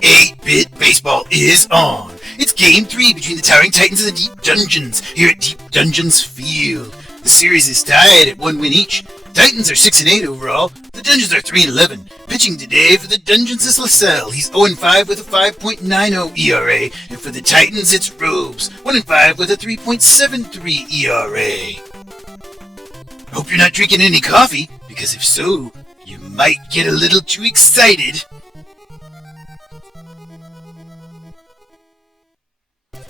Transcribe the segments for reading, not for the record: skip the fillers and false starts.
8-Bit Baseball is on. It's Game 3 between the Towering Titans and the Deep Dungeons here at Deep Dungeons Field. The series is tied at 1 win each. Titans are 6-8 overall. The Dungeons are 3-11. Pitching today for the Dungeons is Lacell. He's 0-5 with a 5.90 ERA. And for the Titans, it's Rhobes, 1-5 with a 3.73 ERA. I hope you're not drinking any coffee, because if so, you might get a little too excited.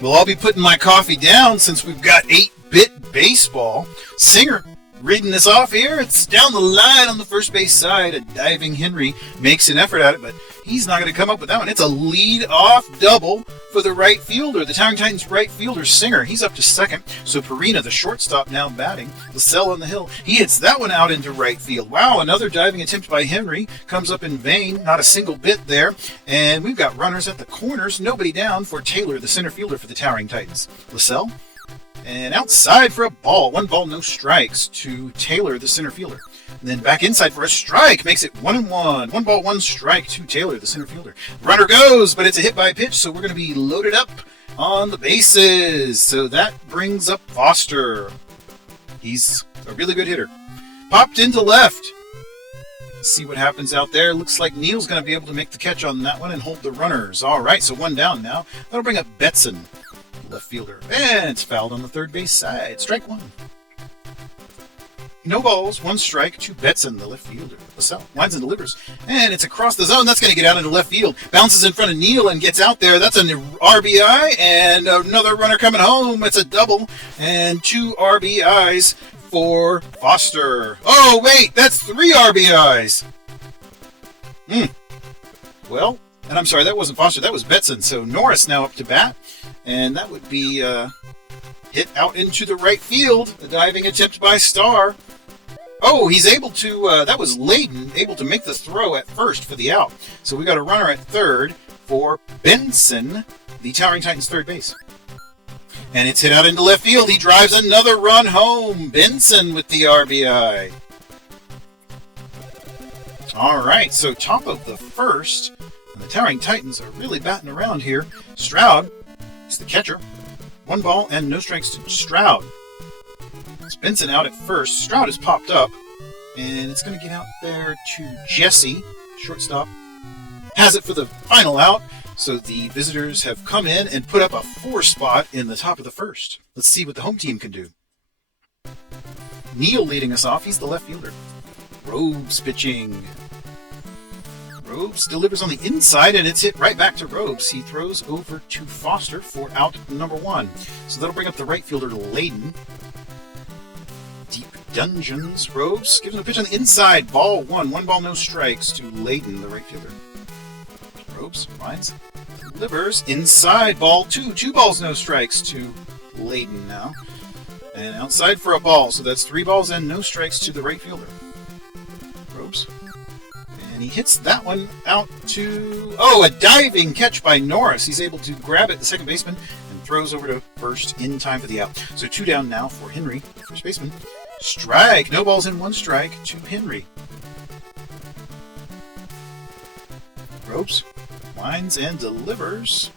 Well, I'll be putting my coffee down since we've got 8-Bit Baseball. Singer reading this off here. It's down the line on the first base side. A diving Henry makes an effort at it, but he's not going to come up with that one. It's a lead-off double for the right fielder. The Towering Titans right fielder, Singer. He's up to second. So Perina, the shortstop, now batting. Lacell on the hill. He hits that one out into right field. Wow, another diving attempt by Henry. Comes up in vain. Not a single bit there. And we've got runners at the corners. Nobody down for Taylor, the center fielder for the Towering Titans. Lacell. And outside for a ball. 1 ball, no strikes to Taylor, the center fielder. And then back inside for a strike. Makes it 1-1. 1 ball, 1 strike to Taylor, the center fielder. Runner goes, but it's a hit by pitch, so we're going to be loaded up on the bases. So that brings up Foster. He's a really good hitter. Popped into left. Let's see what happens out there. Looks like Neal's going to be able to make the catch on that one and hold the runners. All right, so 1 down now. That'll bring up Betson, left fielder. And it's fouled on the third base side. Strike 1. No balls, 1 strike to Betson, the left fielder. Lacell winds and delivers. And it's across the zone. That's going to get out into left field. Bounces in front of Neal and gets out there. That's an RBI. And another runner coming home. It's a double. And 2 RBIs for Foster. Oh, wait, that's 3 RBIs. Well, and I'm sorry, that wasn't Foster. That was Betson. So Norris now up to bat. And that would be hit out into the right field. The diving attempt by Starr. Oh, he's able to, that was Layden, able to make the throw at first for the out. So we got a runner at third for Benson, the Towering Titans third base. And it's hit out into left field. He drives another run home. Benson with the RBI. All right, so top of the first. And the Towering Titans are really batting around here. Stroud is the catcher. 1 ball and no strikes to Stroud. It's Benson out at first. Stroud has popped up. And it's going to get out there to Jesse, shortstop. Has it for the final out. So the visitors have come in and put up a 4 spot in the top of the first. Let's see what the home team can do. Neal leading us off. He's the left fielder. Rhobes pitching. Rhobes delivers on the inside, and it's hit right back to Rhobes. He throws over to Foster for out number 1. So that'll bring up the right fielder, Layden. Deep Dungeons. Rhobes gives him a pitch on the inside. Ball 1. 1 ball, no strikes to Layden, the right fielder. Rhobes finds, delivers inside. Ball 2. 2 balls, no strikes to Layden now. And outside for a ball. So that's 3 balls and no strikes to the right fielder. Rhobes. And he hits that one out to... Oh, a diving catch by Norris. He's able to grab it, the second baseman, and throws over to first in time for the out. So 2 down now for Henry, first baseman. Strike. No balls and 1 strike to Henry. Rhobes winds and delivers.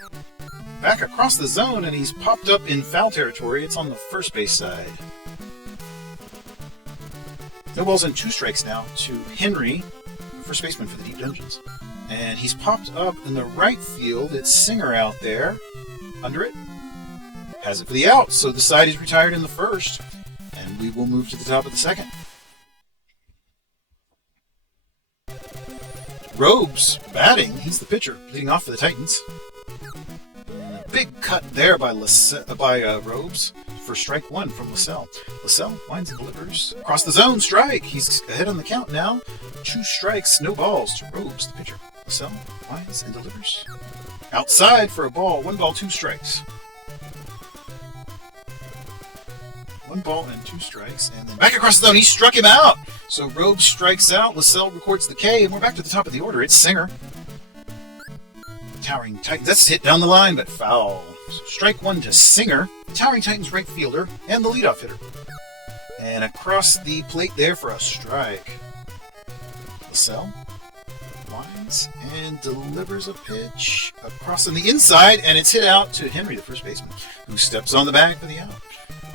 Back across the zone, and he's popped up in foul territory. It's on the first base side. No balls and 2 strikes now to Henry, first baseman for the Deep Dungeons. And he's popped up in the right field. It's Singer out there. Under it. Has it for the out. So the side is retired in the first. And we will move to the top of the second. Rhobes batting. He's the pitcher, leading off for the Titans. And a big cut there by Rhobes for strike 1 from Lacell. Lacell winds and delivers. Across the zone, strike. He's ahead on the count now. 2 strikes, no balls to Rhobes, the pitcher. Lacell winds and delivers. Outside for a ball. 1 ball, 2 strikes. 1 ball and 2 strikes. And then back across the zone, he struck him out. So Rhobes strikes out. Lacell records the K. And we're back to the top of the order. It's Singer. Towering Titans. That's hit down the line, but foul. So strike 1 to Singer. Towering Titans right fielder and the leadoff hitter. And across the plate there for a strike. Lacell finds and delivers a pitch across on the inside, and it's hit out to Henry, the first baseman, who steps on the bag for the out.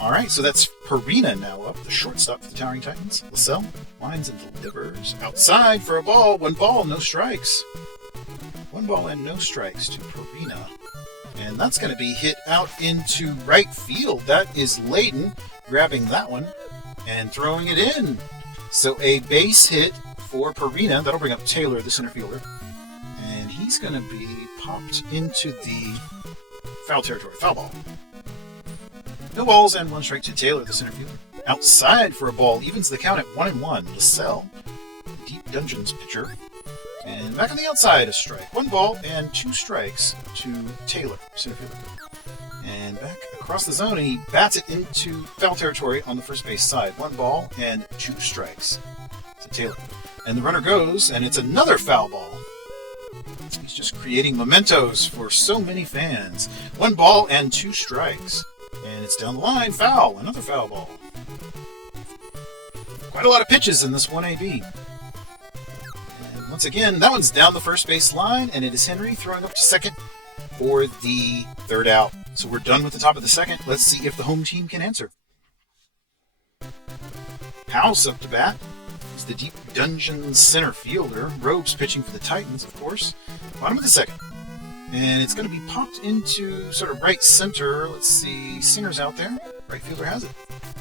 All right, so that's Perina now up, the shortstop for the Towering Titans. Lacell winds and delivers outside for a ball. 1 ball, no strikes. 1 ball and no strikes to Perina. And that's going to be hit out into right field. That is Layden grabbing that one and throwing it in. So a base hit for Perina. That'll bring up Taylor, the center fielder. And he's going to be popped into the foul territory. Foul ball. No balls and 1 strike to Taylor, the center fielder. Outside for a ball. Evens the count at 1-1. Lacell, Deep Dungeons pitcher. And back on the outside, a strike. 1 ball and 2 strikes to Taylor, center fielder. And back across the zone, and he bats it into foul territory on the first base side. 1 ball and 2 strikes to Taylor. And the runner goes, and it's another foul ball. He's just creating mementos for so many fans. 1 ball and 2 strikes. And it's down the line, foul, another foul ball. Quite a lot of pitches in this 1AB. And once again, that one's down the first base line, and it is Henry throwing up to second for the 3rd out. So we're done with the top of the 2nd. Let's see if the home team can answer. House up to bat. He's the Deep Dungeon center fielder. Rhobes pitching for the Titans, of course. Bottom of the 2nd. And it's going to be popped into sort of right center. Let's see. Singer's out there. Right fielder has it.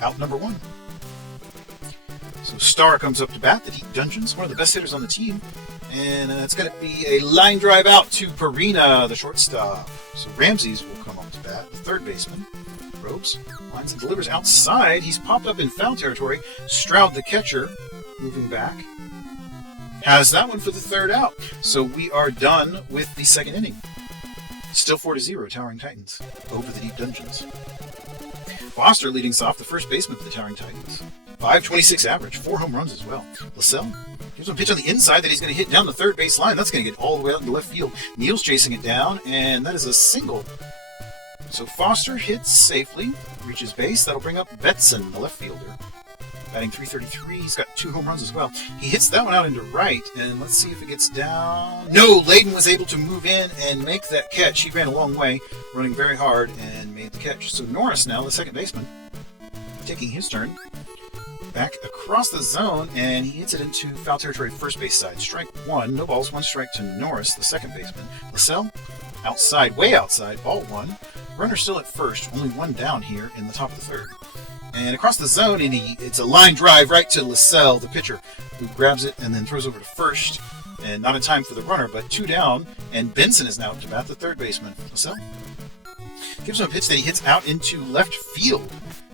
Out number 1. So Starr comes up to bat. The Deep Dungeons, one of the best hitters on the team. And it's going to be a line drive out to Perina, the shortstop. So Ramses will come up to bat, the 3rd baseman. Rhobes lines and delivers outside. He's popped up in foul territory. Stroud, the catcher, moving back, has that one for the 3rd out. So we are done with the 2nd inning. Still 4-0, Towering Titans over the Deep Dungeons. Foster leading us off, the first baseman for the Towering Titans. .526 average, 4 home runs as well. Lacell gives him a pitch on the inside that he's going to hit down the 3rd base line. That's going to get all the way out into left field. Neal's chasing it down, and that is a single. So Foster hits safely, reaches base. That'll bring up Betson, the left fielder. Batting .333. He's got 2 home runs as well. He hits that one out into right, and let's see if it gets down. No, Layden was able to move in and make that catch. He ran a long way, running very hard, and made the catch. So Norris now, the 2nd baseman, taking his turn. Back across the zone, and he hits it into foul territory, first base side. Strike 1, no balls, 1 strike to Norris, the 2nd baseman. Lacell, outside, way outside, ball 1. Runner still at first, only 1 down here in the top of the 3rd. And across the zone, and it's a line drive right to Lacell, the pitcher, who grabs it and then throws over to first. And not in time for the runner, but 2 down, and Benson is now up to bat, the 3rd baseman. Lacell gives him a pitch that he hits out into left field.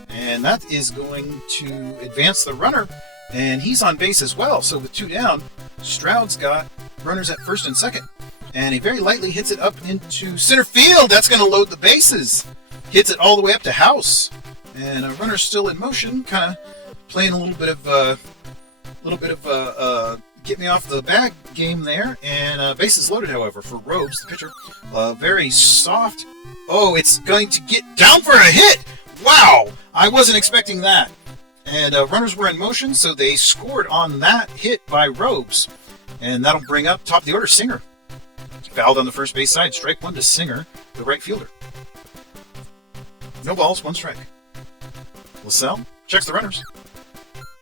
And that is going to advance the runner, and he's on base as well. So with 2 down, Stroud's got runners at 1st and 2nd. And he very lightly hits it up into center field. That's going to load the bases. Hits it all the way up to House. And a runner's still in motion, kind of playing a little bit of get me off the bag game there. And bases loaded, however, for Rhobes, the pitcher. Very soft. Oh, it's going to get down for a hit. Wow, I wasn't expecting that. And runners were in motion, so they scored on that hit by Rhobes. And that'll bring up top of the order Singer. Fouled on the first base side. Strike 1 to Singer, the right fielder. No balls, 1 strike. Lacell checks the runners.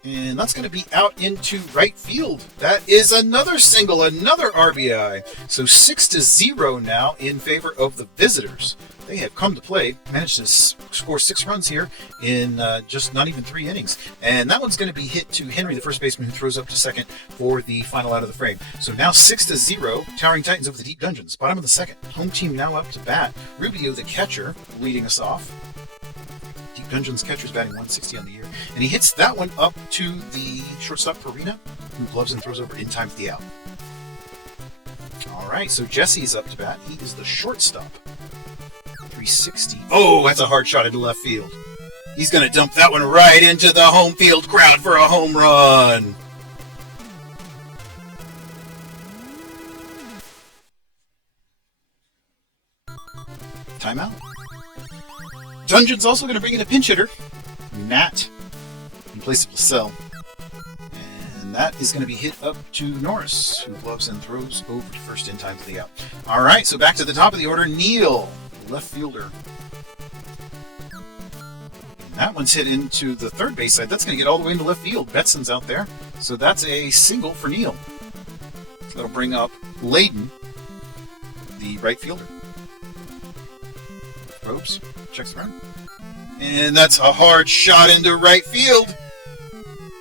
And that's going to be out into right field. That is another single, another RBI. So 6-0 now in favor of the visitors. They have come to play, managed to score 6 runs here in just not even 3 innings. And that one's going to be hit to Henry, the first baseman, who throws up to 2nd for the final out of the frame. So now 6-0, Towering Titans over the Deep Dungeons. Bottom of the 2nd. Home team now up to bat. Rubio, the catcher, leading us off. Deep Dungeons catcher's batting .160 on the year. And he hits that one up to the shortstop, Perina, who gloves and throws over in time for the out. All right, so Jesse's up to bat. He is the shortstop. .360. Oh, that's a hard shot into left field. He's going to dump that one right into the home field crowd for a home run. Timeout. Dungeon's also going to bring in a pinch hitter, Matt, in place of Lacell. And that is going to be hit up to Norris, who gloves and throws over to first in time for the out. All right, so back to the top of the order, Neil, left fielder. That one's hit into the third base side. That's going to get all the way into left field. Betson's out there. So that's a single for Neil. That'll bring up Layden, the right fielder. Rhobes checks the run. And that's a hard shot into right field.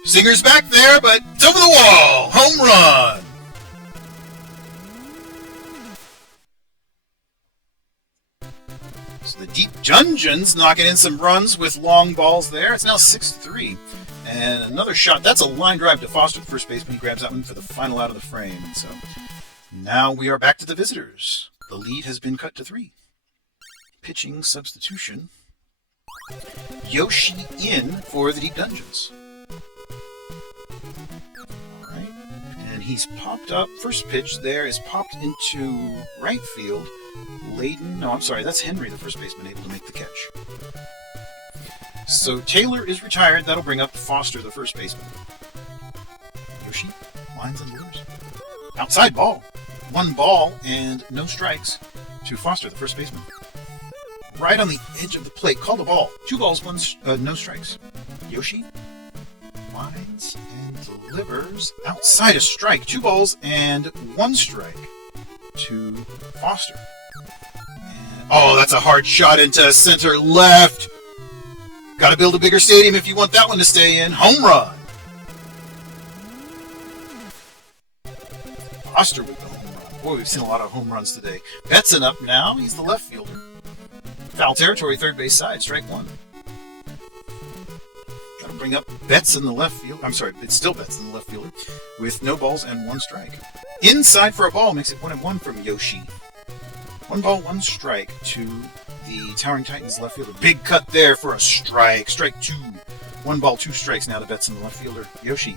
Singer's back there, but it's over the wall. Home run. So the deep Dungeons knocking in some runs with long balls there. It's now 6-3. And another shot. That's a line drive to Foster, the first baseman. He grabs that one for the final out of the frame. And so now we are back to the visitors. The lead has been cut to 3. Pitching substitution. Yoshi in for the deep Dungeons. All right. And he's popped up. First pitch there is popped into right field. Layden, no, I'm sorry, that's Henry, the first baseman, able to make the catch. So Taylor is retired. That'll bring up Foster, the first baseman. Yoshi lines and delivers. Outside ball. 1 ball and no strikes to Foster, the first baseman. Right on the edge of the plate. Called a ball. 2 balls, no strikes. Yoshi lines and delivers. Outside a strike. 2 balls and 1 strike to Foster. Oh, that's a hard shot into center left. Got to build a bigger stadium if you want that one to stay in. Home run. Foster with the home run. Boy, we've seen a lot of home runs today. Betson up now. He's the left fielder. Foul territory, third base side. Strike 1. That'll bring up Betson, the left fielder. I'm sorry, it's still Betson, the left fielder, with no balls and 1 strike. Inside for a ball makes it 1-1 from Yoshi. 1 ball, 1 strike to the Towering Titans left fielder. Big cut there for a strike. Strike 2. 1 ball, 2 strikes now to Betson, the left fielder. Yoshi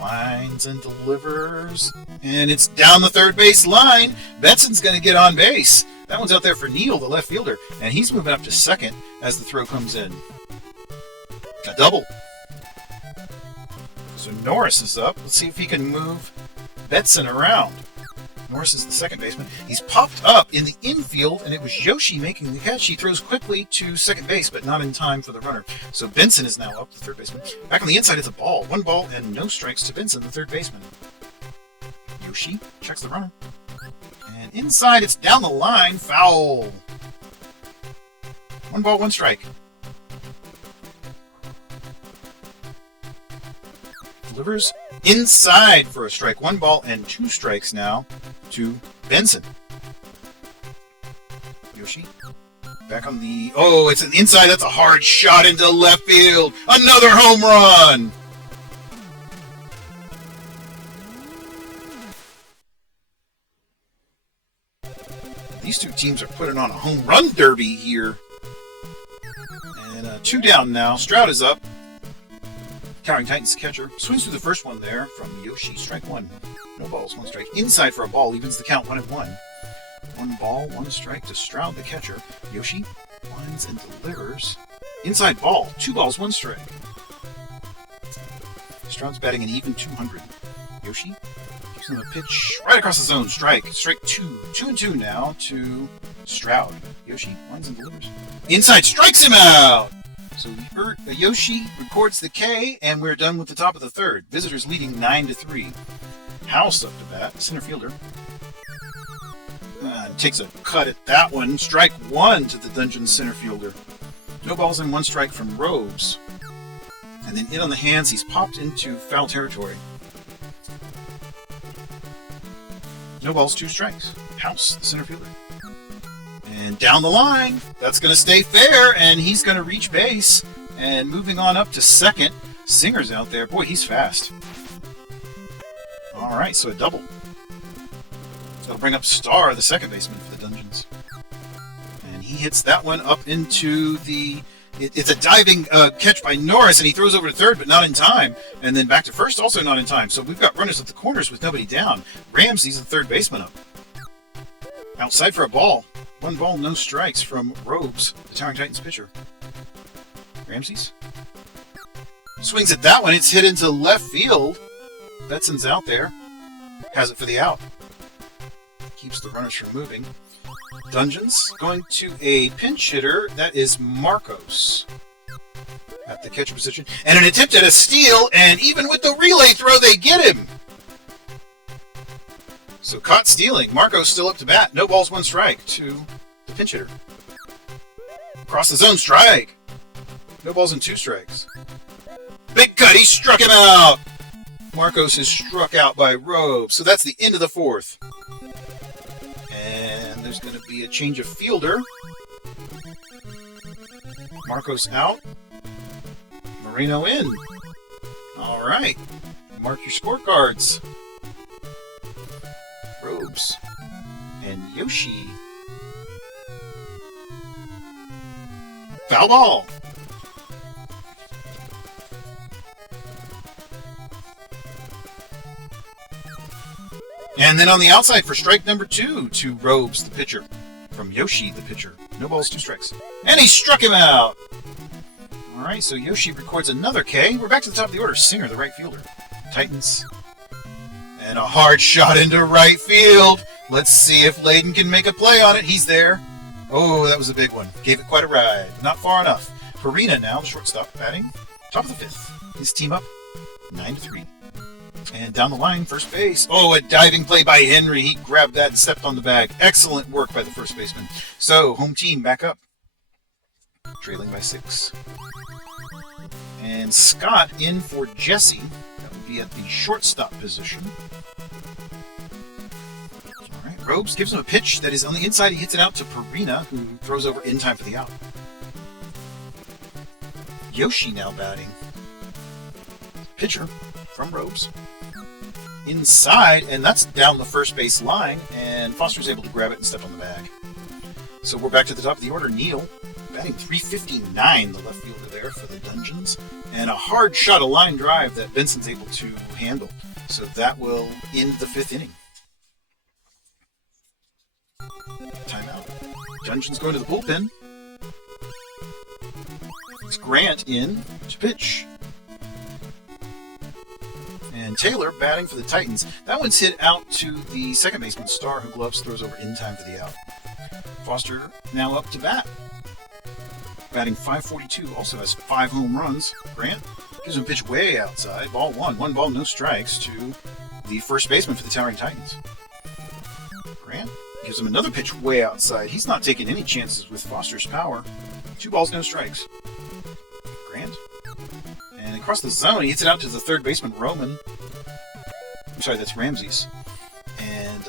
lines and delivers. And it's down the third base line. Betson's going to get on base. That one's out there for Neil, the left fielder. And he's moving up to second as the throw comes in. A double. So Norris is up. Let's see if he can move Betson around. Norris is the second baseman. He's popped up in the infield, and it was Yoshi making the catch. He throws quickly to second base, but not in time for the runner. So Benson is now up, the third baseman. Back on the inside, it's a ball. 1 ball and no strikes to Benson, the third baseman. Yoshi checks the runner. And inside, it's down the line. Foul. 1 ball, 1 strike. Delivers inside for a strike. 1 ball and 2 strikes now to Benson. Yoshi back on the... Oh, it's an inside. That's a hard shot into left field. Another home run. These two teams are putting on a home run derby here. And 2 down now. Stroud is up. Towering Titans catcher swings through the first one there from Yoshi. Strike 1. No balls, 1 strike. Inside for a ball. Evens the count 1-1. 1 ball, 1 strike to Stroud, the catcher. Yoshi lines and delivers. Inside ball. 2 balls, 1 strike. Stroud's batting an even 200. Yoshi gives him a pitch right across the zone. Strike. Strike 2. 2-2 now to Stroud. Yoshi lines and delivers. Inside strikes him out. So Yoshi records the K, and we're done with the top of the third. Visitors leading 9-3. House up to bat, center fielder. Takes a cut at that one. Strike 1 to the Dungeon center fielder. No balls and 1 strike from Rhobes. And then in on the hands, he's popped into foul territory. No balls, 2 strikes. House, the center fielder. And down the line, that's going to stay fair, and he's going to reach base. And moving on up to second, Singer's out there. Boy, he's fast. All right, so a double. So it'll bring up Starr, the second baseman for the Dungeons. And he hits that one up into the... It's a diving catch by Norris, and he throws over to third, but not in time. And then back to first, also not in time. So we've got runners at the corners with nobody down. Ramsey's the third baseman up. Outside for a ball. 1 ball, no strikes from Rhobes, the Towering Titans pitcher. Ramsey's swings at that one. It's hit into left field. Betson's out there. Has it for the out. Keeps the runners from moving. Dungeons going to a pinch hitter. That is Marcos at the catcher position. And an attempt at a steal, and even with the relay throw, they get him. So caught stealing. Marcos still up to bat. No balls, 1 strike to the pinch hitter. Across the zone, strike. No balls and 2 strikes. Big cut. He struck him out. Marcos is struck out by Rhobes. So that's the end of the 4th. And there's going to be a change of fielder. Marcos out. Moreno in. All right. Mark your scorecards. Rhobes and Yoshi. Foul ball. And then on the outside for strike number 2 to Rhobes, the pitcher. From Yoshi, the pitcher. No balls, 2 strikes. And he struck him out. All right, so Yoshi records another K. We're back to the top of the order. Singer, the right fielder. Titans. And a hard shot into right field. Let's see if Layden can make a play on it. He's there. Oh, that was a big one. Gave it quite a ride. Not far enough. Farina now, the shortstop, batting. Top of the 5th. His team up 9-3. And down the line, first base. Oh, a diving play by Henry. He grabbed that and stepped on the bag. Excellent work by the first baseman. So, home team back up. Trailing by 6. And Scott in for Jesse. That would be at the shortstop position. All right, Rhobes gives him a pitch that is on the inside. He hits it out to Farina, who throws over in time for the out. Yoshi now batting. Pitcher from Rhobes. Inside, and that's down the first base line, and Foster's able to grab it and step on the bag. So we're back to the top of the order. Neal batting .359, the left fielder there for the Dungeons, and a hard shot, a line drive that Benson's able to handle. So that will end the 5th inning. Timeout. Dungeons going to the bullpen. It's Grant in to pitch. And Taylor batting for the Titans. That one's hit out to the second baseman, Starr, who gloves, throws over in time for the out. Foster now up to bat. Batting .542, also has 5 home runs. Grant gives him a pitch way outside. Ball 1. 1 ball, no strikes to the first baseman for the Towering Titans. Grant gives him another pitch way outside. He's not taking any chances with Foster's power. 2 balls, no strikes. Grant. And across the zone, he hits it out to the third baseman, Roman. I'm sorry, that's Ramses. And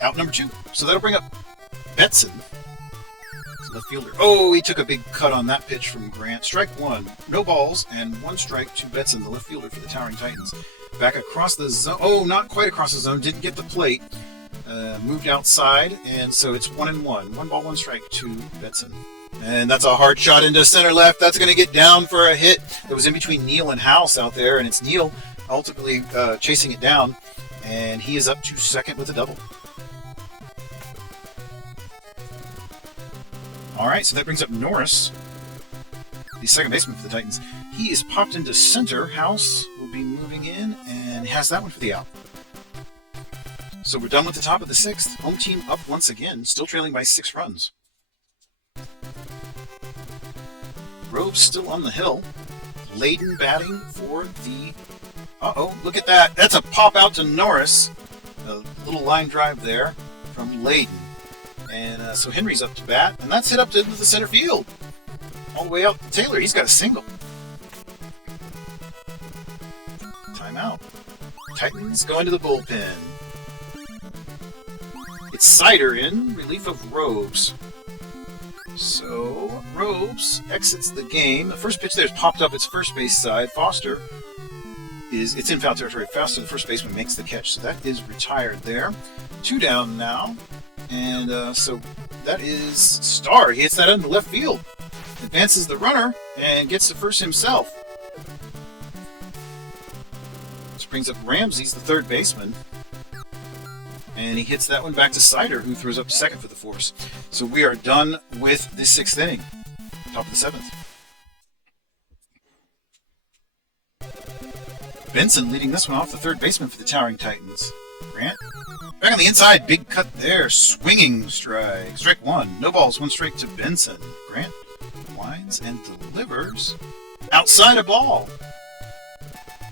out number 2. So that'll bring up Betson, left fielder. Oh, he took a big cut on that pitch from Grant. Strike 1. No balls, and 1 strike to Betson, the left fielder for the Towering Titans. Back across the zone. Oh, not quite across the zone. Didn't get the plate. Moved outside, and so it's 1-1. 1 ball, 1 strike to Betson. And that's a hard shot into center left. That's going to get down for a hit. It was in between Neal and House out there, and it's Neal ultimately chasing it down, and he is up to second with a double. All right, so that brings up Norris, the second baseman for the Titans. He is popped into center. House will be moving in and has that one for the out. So we're done with the top of the 6th. Home team up once again, still trailing by 6 runs. Rhobes still on the hill. Layden batting for the... Uh-oh, look at that. That's a pop out to Norris. A little line drive there from Layden. And so Henry's up to bat, and that's hit up to the center field. All the way out to Taylor. He's got a single. Timeout. Titans going to the bullpen. It's Cider in relief of Rhobes. So Rhobes exits the game. The first pitch there's popped up its first base side. Foster it's in foul territory. Foster, the first baseman, makes the catch. So that is retired there. 2 down now. And so that is Starr. He hits that into left field. Advances the runner and gets to first himself. This brings up Ramses, the third baseman. And he hits that one back to Cider, who throws up to second for the force. So we are done with the 6th inning. Top of the 7th. Benson leading this one off, the third baseman for the Towering Titans. Grant. Back on the inside, big cut there. Swinging strike. Strike one. No balls, one strike to Benson. Grant winds and delivers. Outside a ball.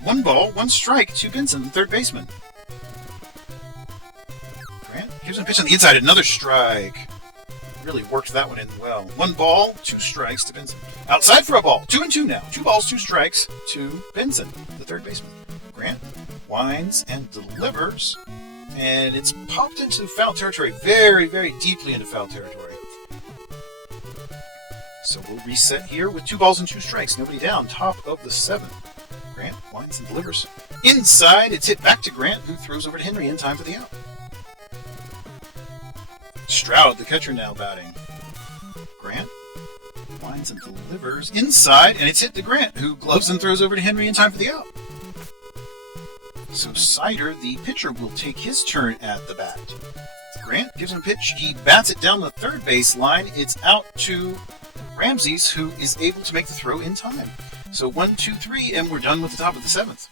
One ball, one strike to Benson, the third baseman. Grant gives him a pitch on the inside. Another strike. Really worked that one in well. One ball, two strikes to Benson. Outside for a ball. 2-2 now. 2 balls, 2 strikes to Benson, the third baseman. Grant winds and delivers. And it's popped into foul territory. Very, very deeply into foul territory. So we'll reset here with 2 balls and 2 strikes. Nobody down. Top of the 7th. Grant winds and delivers. Inside, it's hit back to Grant, who throws over to Henry in time for the out. Stroud, the catcher, now batting. Grant winds and delivers inside, and it's hit to Grant, who gloves and throws over to Henry in time for the out. So Sider, the pitcher, will take his turn at the bat. Grant gives him a pitch. He bats it down the third base line. It's out to Ramses, who is able to make the throw in time. So 1, 2, 3, and we're done with the top of the 7th.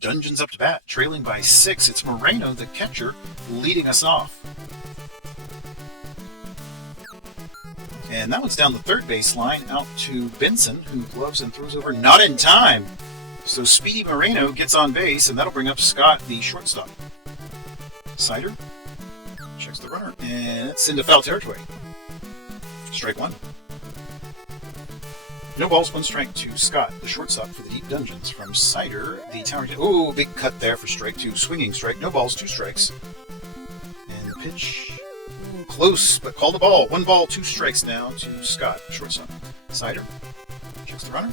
Dungeon's up to bat, trailing by 6. It's Moreno, the catcher, leading us off. And that one's down the third baseline, out to Benson, who gloves and throws over, not in time. So Speedy Moreno gets on base, and that'll bring up Scott, the shortstop. Sider checks the runner, and it's into foul territory. Strike one. No balls, one strike to Scott, the shortstop for the Deep Dungeons. From Sider, the Towering... Oh, big cut there for strike two. Swinging strike. No balls, 2 strikes. And the pitch... Close, but call the ball. 1 ball, 2 strikes now to Scott, the shortstop. Sider checks the runner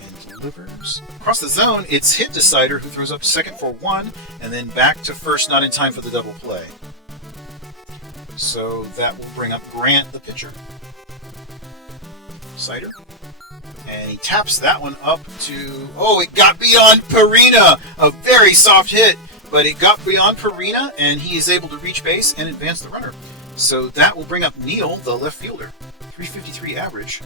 and delivers. Across the zone, it's hit to Sider, who throws up to second for 1, and then back to first, not in time for the double play. So that will bring up Grant, the pitcher. Sider. And he taps that one up to... Oh, it got beyond Perina! A very soft hit, but it got beyond Perina, and he is able to reach base and advance the runner. So that will bring up Neal, the left fielder. 353 average.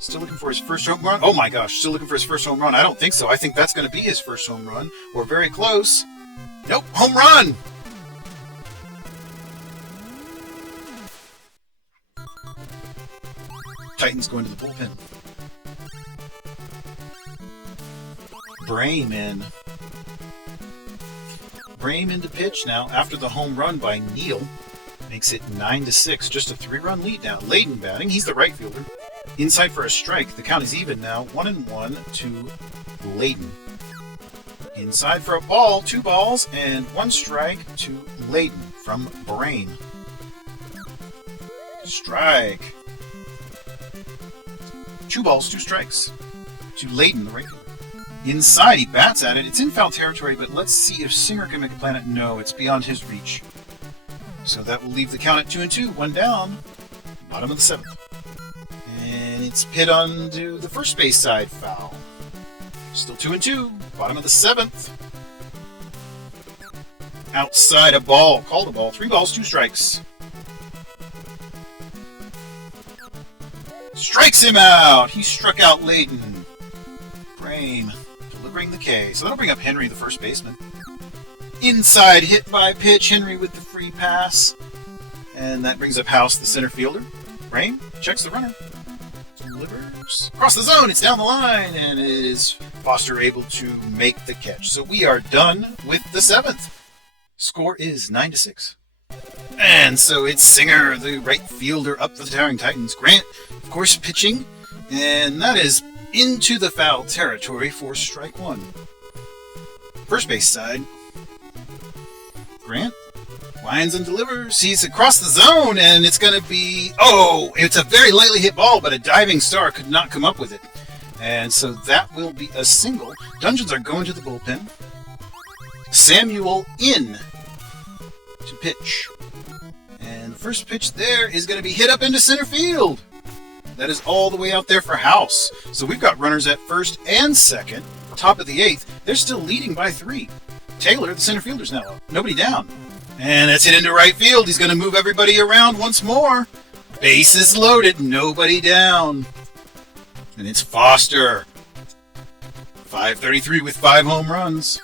Still looking for his first home run? Oh my gosh, still looking for his first home run? I don't think so. I think that's going to be his first home run. Or very close. Nope, home run! Titans going to the bullpen. Brayman to pitch now after the home run by Neal. Makes it 9-6, just a 3-run lead now. Layden batting, he's the right fielder. Inside for a strike, the count is even now. 1-1 to Layden. Inside for a ball, 2 balls, and 1 strike to Layden from Brain. Strike. 2 balls, 2 strikes to Layden, the right fielder. Inside, he bats at it. It's in foul territory, but let's see if Singer can make a play on it. No, it's beyond his reach. So that will leave the count at 2-2, 1 down, bottom of the 7th. And it's hit onto the first base side, foul. Still 2-2, bottom of the 7th. Outside a ball, called a ball, 3 balls, 2 strikes. Strikes him out! He struck out Layden. Frame, delivering the K. So that'll bring up Henry, the first baseman. Inside hit by pitch, Henry with the free pass. And that brings up House, the center fielder. Frame checks the runner. Delivers. Across the zone, it's down the line, and it is Foster able to make the catch. So we are done with the 7th. Score is 9-6. And so it's Singer, the right fielder, up the Towering Titans. Grant, of course, pitching. And that is into the foul territory for strike 1. First base side. Grant winds and delivers. He's across the zone, and it's going to be... Oh, it's a very lightly hit ball, but a diving star could not come up with it. And so that will be a single. Dungeons are going to the bullpen. Samuel in to pitch. And the first pitch there is going to be hit up into center field. That is all the way out there for House. So we've got runners at first and second. Top of the 8th. They're still leading by 3. Taylor, the center fielder's now up. Nobody down. And that's hit into right field. He's going to move everybody around once more. Bases loaded. Nobody down. And it's Foster. .533 with 5 home runs.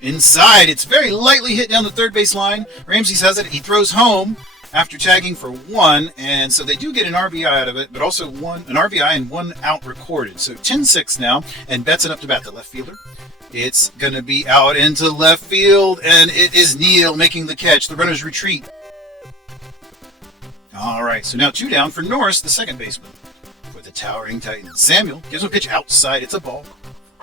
Inside, it's very lightly hit down the third base line. Ramsey has it. He throws home after tagging for 1, and so they do get an RBI out of it, but also an RBI and 1 out recorded. So 10-6 now, and Betson up to bat, the left fielder. It's going to be out into left field, and it is Neal making the catch. The runners retreat. All right, so now 2 down for Norris, the second baseman, for the towering Titans. Samuel gives him a pitch outside. It's a ball.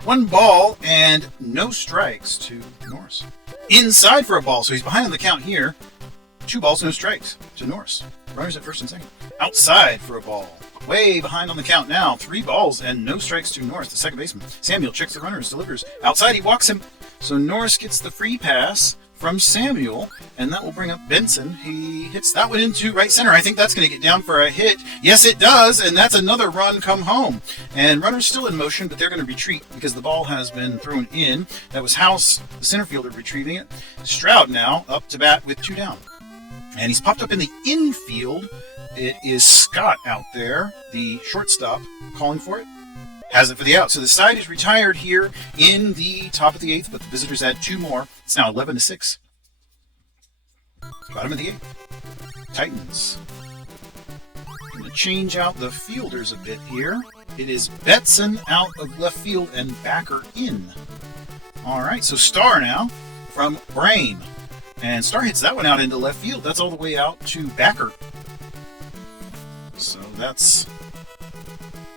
1 ball and no strikes to Norris. Inside for a ball, so he's behind on the count here. 2 balls, no strikes to Norris. Runners at first and second. Outside for a ball. Way behind on the count now. 3 balls and no strikes to Norris, the second baseman. Samuel checks the runners, delivers. Outside, he walks him. So Norris gets the free pass from Samuel, and that will bring up Benson. He hits that one into right center. I think that's going to get down for a hit. Yes, it does, and that's another run come home. And runners still in motion, but they're going to retreat because the ball has been thrown in. That was House, the center fielder, retrieving it. Stroud now up to bat with 2 down. And he's popped up in the infield. It is Scott out there, the shortstop, calling for it. Has it for the out. So the side is retired here in the top of the 8th, but the visitors add 2 more. It's now 11-6. Bottom of the 8th. Titans. Going to change out the fielders a bit here. It is Betson out of left field and Backer in. All right, so Starr now from Brame. And Starr hits that one out into left field. That's all the way out to Backer. So that's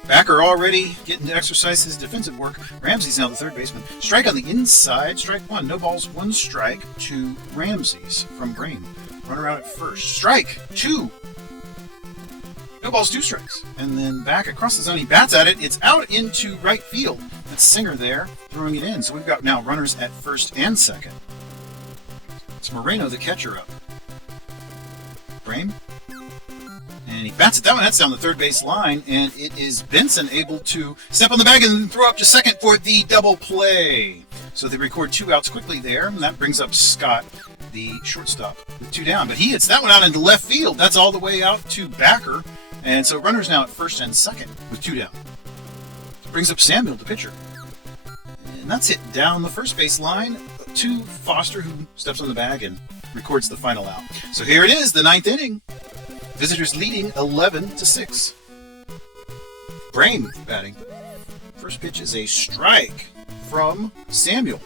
Backer already getting to exercise his defensive work. Ramsey's now the third baseman. Strike on the inside. Strike 1. No balls, 1 strike to Ramsey's from Brame. Runner out at first. Strike 2. No balls, 2 strikes. And then back across the zone. He bats at it. It's out into right field. That's Singer there throwing it in. So we've got now runners at first and second. It's Moreno, the catcher, up. Brame. And he bats it that one. That's down the third base line. And it is Benson able to step on the bag and throw up to second for the double play. So they record 2 outs quickly there. And that brings up Scott, the shortstop, with 2 down. But he hits that one out into left field. That's all the way out to Backer. And so runners now at first and second with 2 down. Brings up Samuel, the pitcher. And that's hit down the first base line to Foster, who steps on the bag and records the final out. So here it is, the 9th inning. Visitors leading 11-6. Brame batting. First pitch is a strike from Samuel.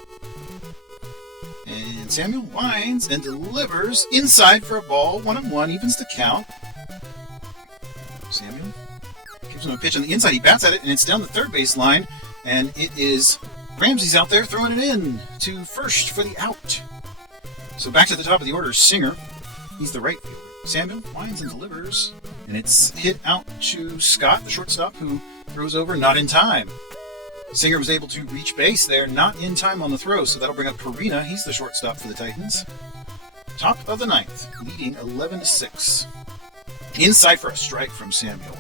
And Samuel winds and delivers inside for a ball. 1-1, evens the count. Samuel gives him a pitch on the inside. He bats at it, and it's down the third base line. And it is Ramsey's out there throwing it in to first for the out. So back to the top of the order, Singer. He's the right fielder. Samuel winds and delivers, and it's hit out to Scott, the shortstop, who throws over not in time. Singer was able to reach base there, not in time on the throw, so that'll bring up Perina. He's the shortstop for the Titans. Top of the 9th, leading 11-6. Inside for a strike from Samuel.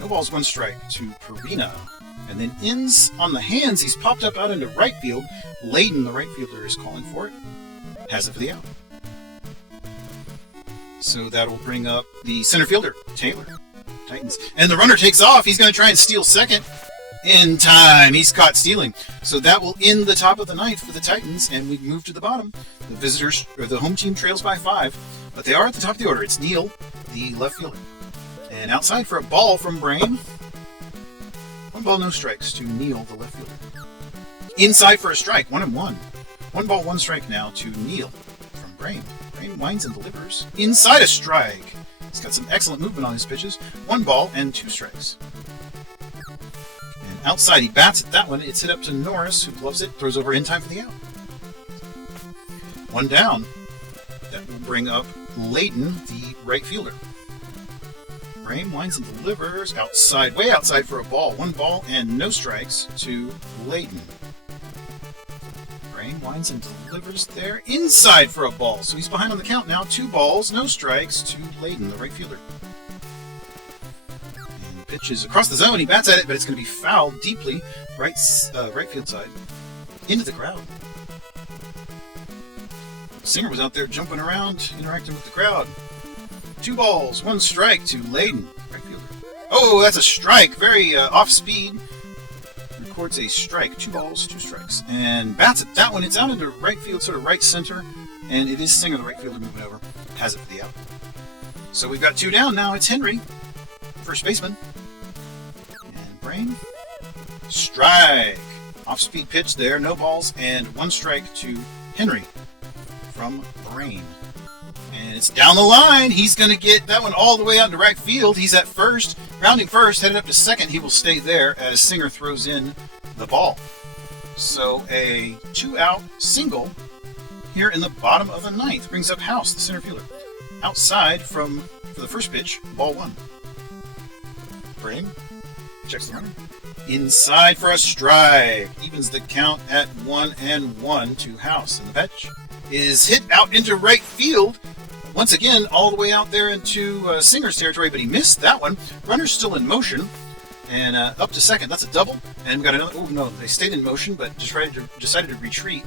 No balls, 1 strike to Perina. And then ends on the hands. He's popped up out into right field. Layden, the right fielder, is calling for it. Has it for the out. So that'll bring up the center fielder, Taylor, Titans. And the runner takes off. He's going to try and steal second. In time. He's caught stealing. So that will end the top of the 9th for the Titans, and we move to the bottom. The visitors, or the home team, trails by 5, but they are at the top of the order. It's Neal, the left fielder. And outside for a ball from Brame. 1 ball, no strikes to Neal, the left fielder. Inside for a strike, 1-1. 1 ball, 1 strike now to Neal from Brame. Brame winds and delivers. Inside a strike. He's got some excellent movement on his pitches. 1 ball and 2 strikes. And outside, he bats at that one. It's hit up to Norris, who loves it. Throws over in time for the out. 1 down. That will bring up Layden, the right fielder. Brame winds and delivers outside, way outside for a ball. 1 ball and no strikes to Layden. Brame winds and delivers there inside for a ball. So he's behind on the count now. 2 balls, no strikes to Layden, the right fielder. And the pitch is across the zone. He bats at it, but it's going to be fouled deeply right field side into the crowd. Singer was out there jumping around, interacting with the crowd. 2 balls, 1 strike to Layden, right fielder. Oh, that's a strike. Very off speed. records a strike. 2 balls, 2 strikes. And bats it. That one, it's out into right field, sort of right center. And it is Singer, the right fielder, moving over. Has it for the out. So we've got 2 down. Now it's Henry, first baseman. And Brain. Strike. Off-speed pitch there. No balls. And 1 strike to Henry from Brain. And it's down the line. He's going to get that one all the way out into right field. He's at first. Rounding first, headed up to second. He will stay there as Singer throws in the ball. So a 2-out single here in the bottom of the 9th brings up House, the center fielder. Outside for the first pitch, ball 1. Brain checks the runner. Inside for a strike. Evens the count at 1-1 to House. And the pitch is hit out into right field. Once again, all the way out there into Singer's territory, but he missed that one. Runner's still in motion, and up to second. That's a double. And we've got another. Oh no, they stayed in motion, but decided to retreat.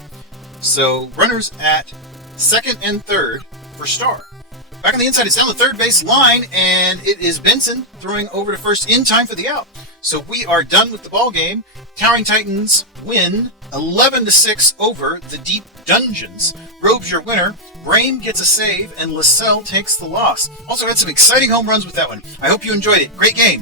So runners at second and third for Starr. Back on the inside, it's down the third base line, and it is Benson throwing over to first in time for the out. So we are done with the ball game. Towering Titans win 11-6 over the Deep Dungeons. Rhobes your winner. Brain gets a save, and Lacell takes the loss. Also had some exciting home runs with that one. I hope you enjoyed it. Great game.